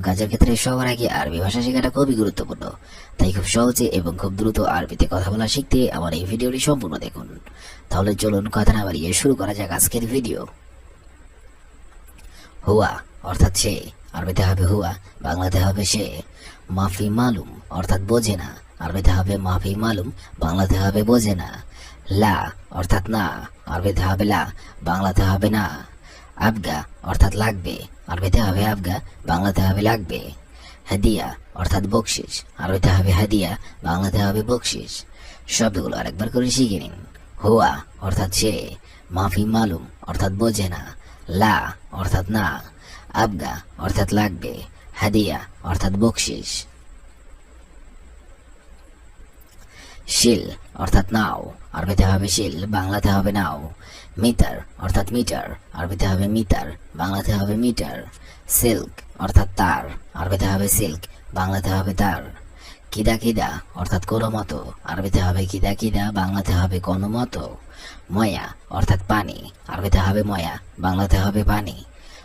কাজের ক্ষেত্রে সবার আগে আরবি ভাষা শেখাটা খুবই গুরুত্বপূর্ণ। তাই খুব সহজে এবং খুব দ্রুত আরবিতে কথা বলা শিখতে আমার এই ভিডিওটি সম্পূর্ণ দেখুন। তাহলে চলুন কথা না বাড়িয়ে শুরু করা যাক আজকের ভিডিও। হুয়া অর্থাৎ সে। আরবিতে হবে হুয়া, বাংলাতে হবে সে। মাফি মালুম অর্থাৎ বোঝে না। আরবিতে হবে মাফি মালুম, বাংলাতে হবে বোঝে না। লা অর্থাৎ না। আরবিতে হবে লা, বাংলাতে হবে না। আবগা অর্থাৎ লাগবে। আরবিতে হবে আফগা বাংলাতে হবে লাগবে। হাদিয়া, অর্থাৎ বকশিস আরবিতে হবে হাদিয়া, বাংলাতে হবে বকশিস শব্দগুলো আরেকবার করে শিখে নিন। হোয়া, অর্থাৎ সে। মাফি, মালুম, অর্থাৎ বোঝে না। লা, অর্থাৎ না। আবগা অর্থাৎ লাগবে। হাদিয়া, অর্থাৎ বকশিস শিল, অর্থাৎ নাও। আরবিতে হবে শিল, বাংলাতে হবে নাও। মিটার, অর্থাৎ মিটার। আরবিতে হবে মিটার, বাংলাতে হবে মিটার। সিল্ক, অর্থাৎ তার। আরবিতে হবে সিল্ক, বাংলাতে হবে তার। কিদা কিদা, অর্থাৎ কোনো মতো। আরবিতে হবে কিদা কিদা, বাংলাতে হবে কোনো মতো। ময়া, অর্থাৎ পানি। আরবিতে হবে ময়া, বাংলাতে হবে পানি।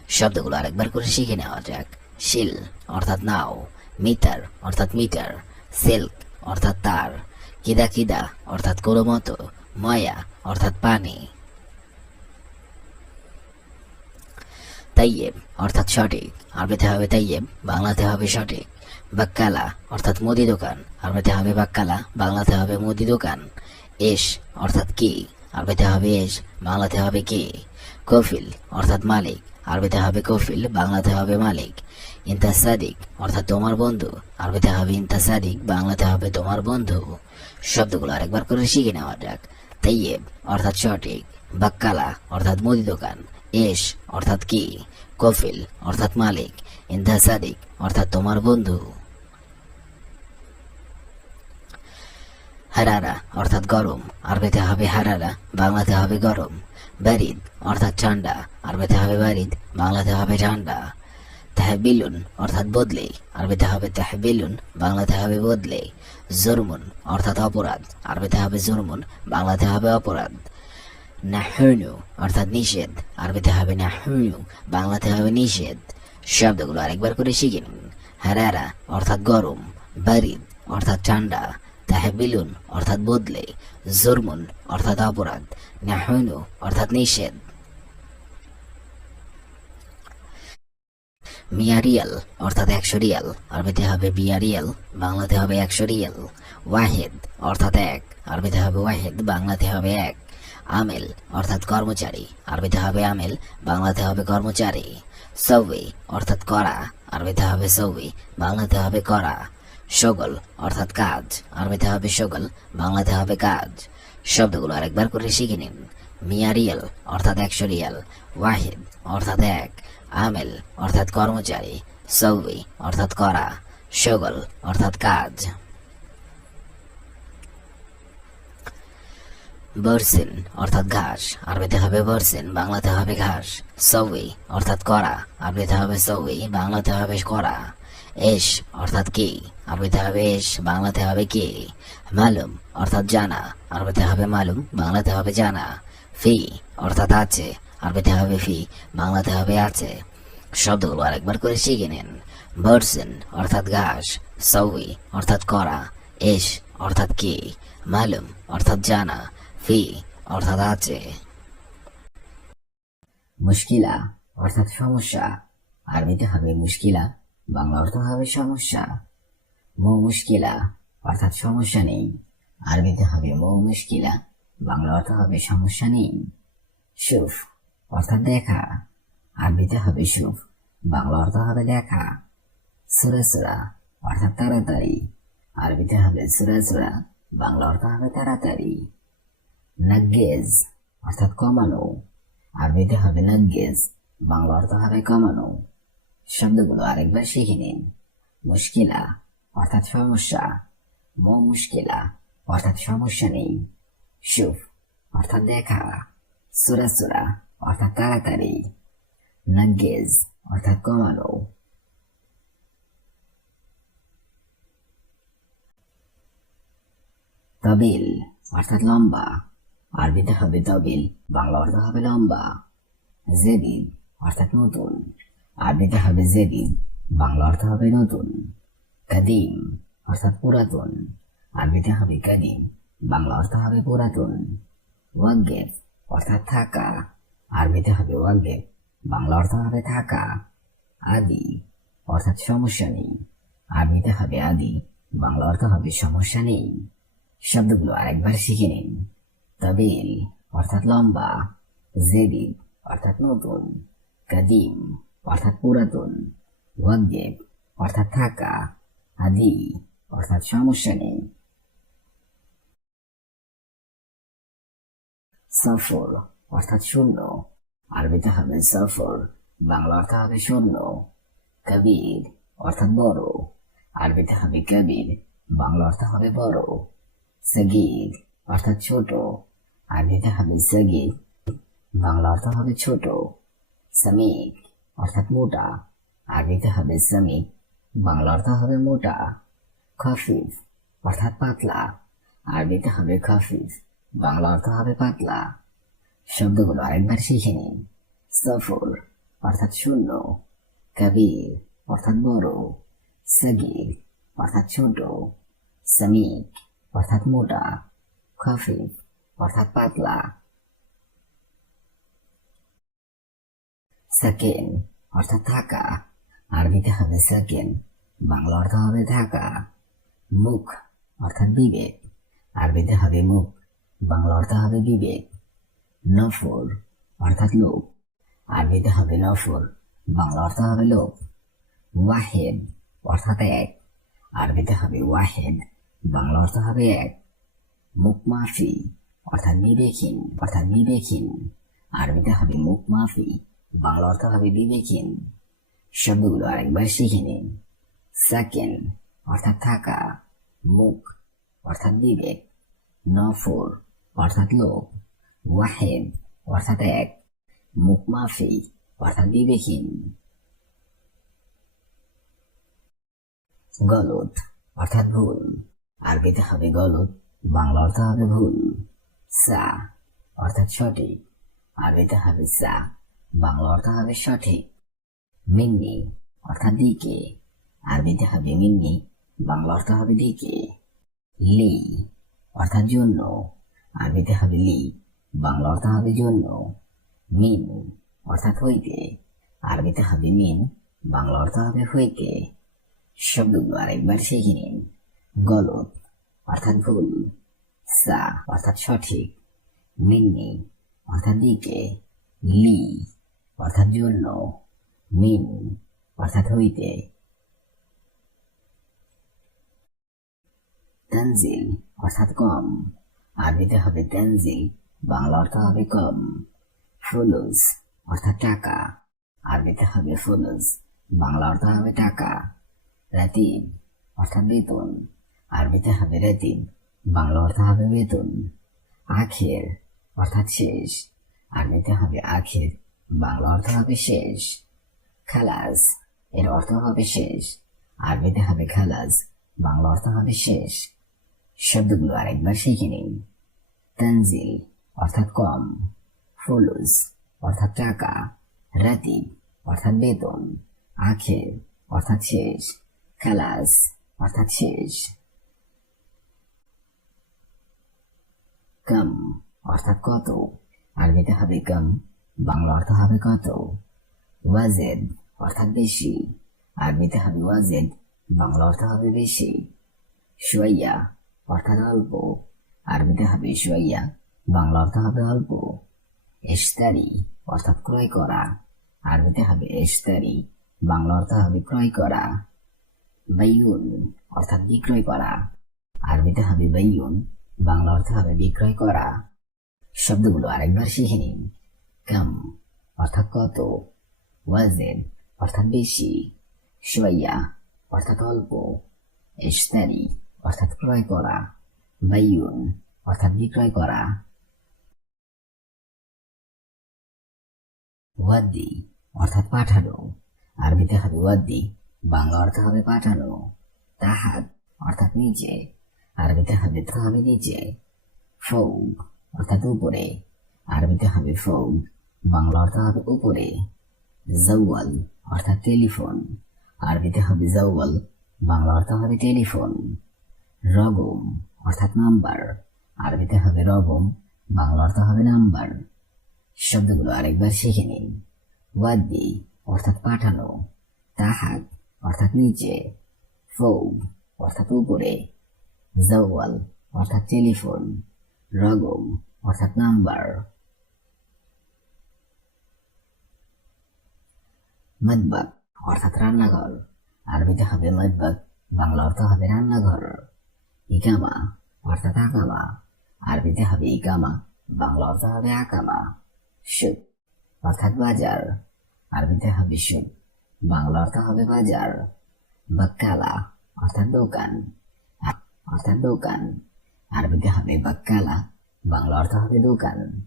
শব্দগুলো আরেকবার করে শিখে নেওয়া যাক। শিল, অর্থাৎ নাও। মিটার, অর্থাৎ মিটার। সিল্ক, অর্থাৎ তার। কিদা কিদা, অর্থাৎ কোনো মতো ময়া, অর্থাৎ পানি। তাইয়েব, অর্থাৎ সঠিক, আরবিতে হবে তাইয়েব, বাংলাতে হবে সঠিক। বাক্কালা, অর্থাৎ মুদি দোকান, আরবিতে হবে বাক্কালা, বাংলাতে হবে মুদি দোকান। এস অর্থাৎ কি, আরবিতে হবে এস বাংলাতে হবে কি। কফিল, অর্থাৎ মালিক আরবিতে হবে কফিল, বাংলাতে হবে মালিক। ইন্তা সাদিক, অর্থাৎ তোমার বন্ধু। আরবিতে হবে ইন্তা সাদিক, বাংলাতে হবে তোমার বন্ধু। শব্দগুলো আরেকবার করে শিখে নেওয়া যাক। তাইয়েব, অর্থাৎ সঠিক। বাক্কালা, অর্থাৎ মুদি দোকান। এস, অর্থাৎ কি? কফিল, অর্থাৎ মালিক। ইন্দা সাদিক, অর্থাৎ তোমার বন্ধু। হারারা, অর্থাৎ গরম। আরবিতে হবে হারারা, বাংলাতে হবে গরম। বারিদ, অর্থাৎ ঠান্ডা আরবিতে হবে বারিদ, বাংলাতে হবে ঠান্ডা তাহবিলুন, অর্থাৎ বদলে, আরবিতে হবে তাহবিলুন, বাংলাতে হবে বদলে। জুরমুন, অর্থাৎ অপরাধ, আরবিতে হবে জুরমুন, বাংলাতে হবে অপরাধ। নাহনু, অর্থাৎ নিষেধ, আরবিতে হবে নাহনু, বাংলাতে হবে নিষেধ। শব্দগুলো আরেকবার করে শিখে নিন। হারারা, অর্থাৎ গরম। বারিদ, অর্থাৎ ঠান্ডা তাহবিলুন অর্থাৎ বদলে, জুরমুন, অর্থাৎ অপরাধ, নাহনু, অর্থাৎ নিষেধ। মিয়ারিয়াল অর্থাৎ একশো রিয়াল, আরবিতে হবে বিয়ারিয়াল বাংলাতে হবে একশো রিয়াল। ওয়াহেদ, অর্থাৎ এক, আরবিতে হবে ওয়াহেদ, বাংলাতে হবে এক। আমেল, অর্থাৎ কর্মচারী, আরবিতে হবে আমেল, বাংলাতে হবে কর্মচারী। সৌই, অর্থাৎ করা, আরবিতে হবে সৌই, বাংলাতে হবে করা। সগল, অর্থাৎ কাজ। আরবিতে হবে সগল, বাংলাতে হবে কাজ। শব্দগুলো আরেকবার করে শিখে নিন। মিয়ারিয়াল, অর্থাৎ একশো রিয়াল। ওয়াহিদ, অর্থাৎ এক। আমেল, অর্থাৎ কর্মচারী। সৌই অর্থাৎ করা। সগল, অর্থাৎ কাজ। বর্সিন, অর্থাৎ ঘাস। আরবিতে হবে বর্সিন, বাংলাতে হবে ঘাস। সৌই অর্থাৎ করা। আরবিতে হবে সৌই বাংলাতে হবে করা। এস, অর্থাৎ কি? আরবিতে হবে এস, বাংলাতে হবে কি? মালুম, অর্থাৎ জানা। আরবিতে হবে মালুম, বাংলাতে হবে জানা। ফি, অর্থাৎ আছে। আরবিতে হবে ফি, বাংলাতে হবে আছে। শব্দগুলো আরেকবার করে শিখে নিন। বর্সিন, অর্থাৎ ঘাস। সৌই, অর্থাৎ করা। এস, অর্থাৎ কি? মালুম, অর্থাৎ জানা। ফি, অর্থাৎ আছে। মুশকিলা, অর্থাৎ সমস্যা। আরবিতে হবে মুশকিলা। বাংলা অর্থ হবে সমস্যা। মো মুশকিলা, অর্থাৎ সমস্যা নেই। আরবিতে হবে মো মুশকিলা, বাংলা অর্থ হবে সমস্যা নেই। সুফ, অর্থাৎ দেখা। আরবিতে হবে সুফ, বাংলা অর্থ হবে দেখা। সুরা সুরা, অর্থাৎ তাড়াতাড়ি। আরবিতে হবে সুরা সুরা, বাংলা অর্থ হবে তাড়াতাড়ি। নাগেজ, অর্থাৎ কমানো। আরবিতে হবে নাগেজ, বাংলা অর্থ হবে কমানো। শব্দগুলো আরেকবার শিখে নিন। মুশকিলা, অর্থাৎ সমস্যা। মো মুশকিলা, অর্থাৎ সমস্যা নেই। সুফ অর্থাৎ দেখা। সুরা সুরা, অর্থাৎ তাড়াতাড়ি। নাগেজ, অর্থাৎ কমানো। তবিল, অর্থাৎ লম্বা। আরবিতে হবে তবিল, বাংলা অর্থ হবে লম্বা। জেদিদ অর্থাৎ নতুন। আরবিতে হবে জেদিদ বাংলা অর্থ হবে নতুন। কাদিম অর্থাৎ পুরাতন। আরবিতে হবে কাদিম। বাংলা অর্থ হবে পুরাতন। ওয়াগেফ অর্থাৎ থাকা। আরবিতে হবে ওয়াগেফ। বাংলা অর্থ হবে থাকা। আদি অর্থাৎ সমস্যা নেই। আরবিতে হবে আদি। বাংলা অর্থ হবে সমস্যা নেই। শব্দগুলো আরেকবার শিখে নিন। তবিল অর্থাৎ লম্বা। জেদিদ অর্থাৎ নতুন। কাদিম অর্থাৎ পুরাতন ওয়াগেব অর্থাৎ থাকা, আদি, অর্থাৎ সমস্যা নেই। সফর, অর্থাৎ শূন্য। আরবিতে হবে সফর, বাংলা অর্থ হবে শূন্য। কবির, অর্থাৎ বড়। আরবিতে হবে কবির, বাংলা অর্থ হবে বড়। সগির, অর্থাৎ ছোট। আরবিতে হবে সগির, বাংলা অর্থ হবে ছোট। সামিক অর্থাৎ মোটা। আরবিতে হবে সামিক বাংলা অর্থ হবে মোটা, খফিফ, অর্থাৎ পাতলা। আরবিতে হবে খফিফ, বাংলা অর্থ হবে পাতলা। শব্দগুলো আরেকবার শিখে নিন। সফর, অর্থাৎ শূন্য। কবির, অর্থাৎ বড়। সগির, অর্থাৎ ছোট। সামিক, অর্থাৎ মোটা। খফিফ, অর্থাৎ পাতলা। সেকেন্ড, অর্থাৎ থাকা আরবিতে হবে সেকেন্ড, বাংলা অর্থ হবে থাকা মুখ, অর্থাৎ বিবেক। আরবিতে হবে মুখ, বাংলা অর্থ হবে বিবেক। নফর অর্থাৎ লোক আরবিতে হবে নফর বাংলা অর্থ হবে লোক ওয়াহেদ, অর্থাৎ এক। আরবিতে হবে ওয়াহেদ, বাংলা অর্থ হবে এক। মুখ মাফি অর্থাৎ বিবেকহীন অর্থাৎ বিবেকহীন। আরবিতে হবে মুখ মাফি বাংলা অর্থ হবে বিবেকহীন। শব্দগুলো আরেকবার শিখে নিন। সেকেন্ড অর্থাৎ থাকা। মুখ, অর্থাৎ বিবেক। নফর, অর্থাৎ লোক ওয়াহেদ, অর্থাৎ এক। মুখ মাফি অর্থাৎ বিবেকহীন। গলত অর্থাৎ ভুল। আরবিতে হবে গলত বাংলা অর্থ হবে ভুল। সা, অর্থাৎ সঠিক। আরবিতে হবে সা। বাংলা অর্থ হবে সঠিক মিন্নি, অর্থাৎ দিকে আরবিতে হবে মিন্নি, বাংলা অর্থ হবে দিকে লি, অর্থাৎ জন্য। আরবিতে হবে লি, বাংলা অর্থ হবে জন্য। মিন, অর্থাৎ হইতে। আরবিতে হবে মিন, বাংলা অর্থ হবে হইতে। শব্দগুলো আরেকবার শিখে নিন। গলত, অর্থাৎ ভুল। সা, অর্থাৎ সঠিক। মিন্নি, অর্থাৎ দিকে লি অর্থাৎ জন্য, মিন, অর্থাৎ হইতে। তানজিল, অর্থাৎ কম। আরবিতে হবে তানজিল, বাংলা অর্থ হবে কম। ফুলুস, অর্থাৎ টাকা। আরবিতে হবে ফুলুস, বাংলা অর্থ হবে টাকা। রাতিব অর্থাৎ বেতন। আরবিতে হবে রাতিব বাংলা অর্থ হবে বেতন। আখের, অর্থাৎ শেষ। আরবিতে হবে আখের। বাংলা অর্থ হবে শেষ। খালাস, এর অর্থ হবে শেষ। আরবিতে হবে খালাস, বাংলা অর্থ হবে শেষ। শব্দগুলো আরেকবার শিখে নিন। তানজিল, অর্থাৎ কম। ফুলুস, অর্থাৎ টাকা। রাতিব, অর্থাৎ বেতন। আখের, অর্থাৎ শেষ। খালাস, অর্থাৎ শেষ। কম, অর্থাৎ কত। আরবিতে হবে কম। বাংলা অর্থ হবে কত? ওয়াজেদ অর্থাৎ বেশি। আরবিতে হবে ওয়াজেদ বাংলা অর্থ হবে বেশি। শুয়াইয়া অর্থাৎ অল্প। আরবিতে হবে শুয়াইয়া বাংলা অর্থ হবে অল্প। এস্তারি অর্থাৎ ক্রয় করা। আরবিতে হবে এস্তারি বাংলা অর্থ হবে ক্রয় করা। বাইউন অর্থাৎ বিক্রয় করা। আরবিতে হবে বাইউন, বাংলা অর্থ হবে বিক্রয় করা। শব্দগুলো আরেকবার শিখে নিন। কাম অর্থাৎ কত ওয়াজেদ অর্থাৎ বেশি সোয়া অর্থাৎ অল্প ইস্তারি অর্থাৎ ক্রয় করা বাইউন অর্থাৎ বিক্রয় করা ওয়াদ্দি অর্থাৎ পাঠানো আরবিতে হবে ওয়াদ্দি বাংলা অর্থ হবে পাঠানো তাহাদ অর্থাৎ নিচে আরবিতে হবে তো হবে নিচে ফৌগ অর্থাৎ উপরে আরবিতে হবে ফৌগ বাংলা অর্থ হবে উপরে জওয়াল, অর্থাৎ টেলিফোন। আরবিতে হবে জাওয়াল বাংলা অর্থ হবে টেলিফোন। রগম, অর্থাৎ নাম্বার। আরবিতে হবে রগম বাংলা অর্থ হবে নাম্বার। শব্দগুলো আরেকবার শিখে নিন। ওয়াদ্দি, অর্থাৎ পাঠানো। তাহাত, অর্থাৎ নিচে। ফৌগ, অর্থাৎ উপরে। জাওয়াল, অর্থাৎ টেলিফোন। রগম, অর্থাৎ নাম্বার। মদবাক অর্থাৎ রান্নাঘর। আরবিতে হবে মদবাক বাংলা অর্থ হবে রান্নাঘর। ইকামা, অর্থাৎ আকামা। আরবিতে হবে ইকামা, বাংলা অর্থ হবে আকামা। সুখ অর্থাৎ বাজার। আরবিতে হবে সুখ বাংলা অর্থ হবে বাজার। বাক্কালা, অর্থাৎ দোকান। অর্থাৎ দোকান। আরবিতে হবে বাক্কালা, বাংলা অর্থ হবে দোকান।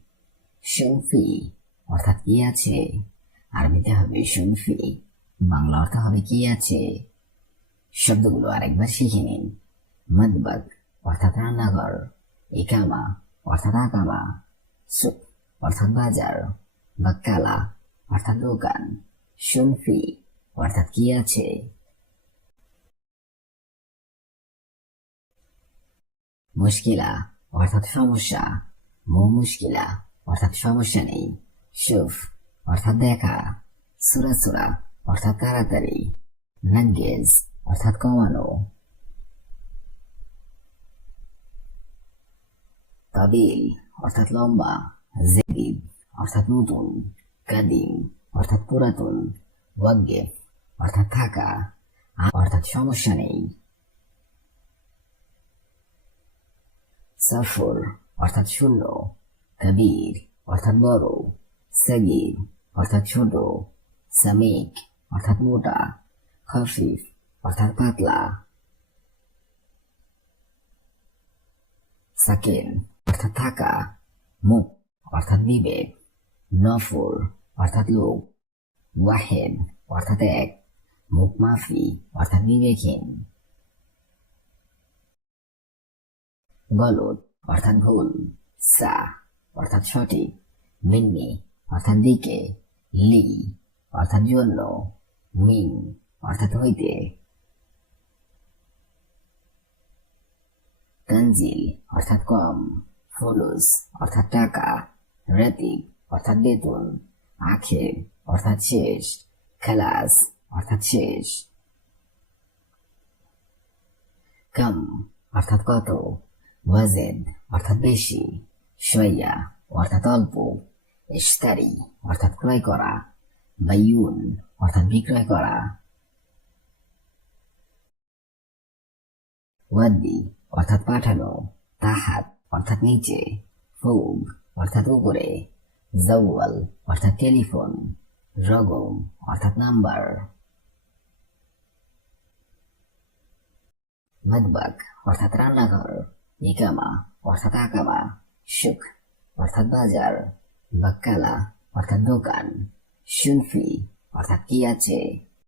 শুনফি অর্থাৎ কি আছে? আরবিতে হবে শুনফি বাংলা অর্থ হবে কি আছে? শব্দগুলো আরেকবার শিখে নিন। মদবাগ, অর্থাৎ রান্নাঘর। ইকামা অর্থাৎ আকামা। সুক অর্থাৎ বাজার। বাক্কালা, অর্থাৎ দোকান। শুনফি অর্থাৎ কি আছে? মুশকিলা, অর্থাৎ সমস্যা। মো মুশকিলা, অর্থাৎ সমস্যা নেই। সুফ অর্থাৎ দেখা, সুরা অর্থাৎ তাড়াতাড়ি নাগেজ অর্থাৎ কমানো। তাবিল, অর্থাৎ লম্বা জেদিদ অর্থাৎ নতুন, কাদিম, অর্থাৎ পুরাতন ওয়াগেফ অর্থাৎ থাকা, অর্থাৎ সমস্যা নেই। সফর, অর্থাৎ শূন্য, কবির, অর্থাৎ বড়, সগির অর্থাৎ ছোট সামিক অর্থাৎ মোটা খফিফ অর্থাৎ পাতলা। সাকিন অর্থাৎ থাকা। মুখ, অর্থাৎ বিবেক। নফর অর্থাৎ লোক ওয়াহেদ অর্থাৎ এক। মুখ মাফি, অর্থাৎ বিবেকহীন। গলত অর্থাৎ ভুল। সা, অর্থাৎ সঠিক। মিন্নি, অর্থাৎ দিকে। লি অর্থাৎ জন্য মিন, অর্থাৎ হইতে তানজিল অর্থাৎ কম, ফুলুস, অর্থাৎ টাকা রেতিক অর্থাৎ বেতন, আখের, অর্থাৎ শেষ, খালাস, অর্থাৎ শেষ। কম, অর্থাৎ কত, ওয়াজেদ, অর্থাৎ বেশি সইয়া অর্থাৎ অল্প ইস্তারি অর্থাৎ ক্রয় করা। বায়ুন অর্থাৎ বিক্রয় করা। ওয়াদ্দি, অর্থাৎ পাঠানো। তাহাত, অর্থাৎ নিচে। ফুগ, অর্থাৎ উপরে। জাওয়াল অর্থাৎ টেলিফোন। রগম, অর্থাৎ নাম্বার। মদবাক অর্থাৎ রান্নাঘর। ইকামা, অর্থাৎ আকামা। সুখ অর্থাৎ বাজার। বাক্কালা অর্থাৎ দোকান শুনফি অর্থাৎ কি আছে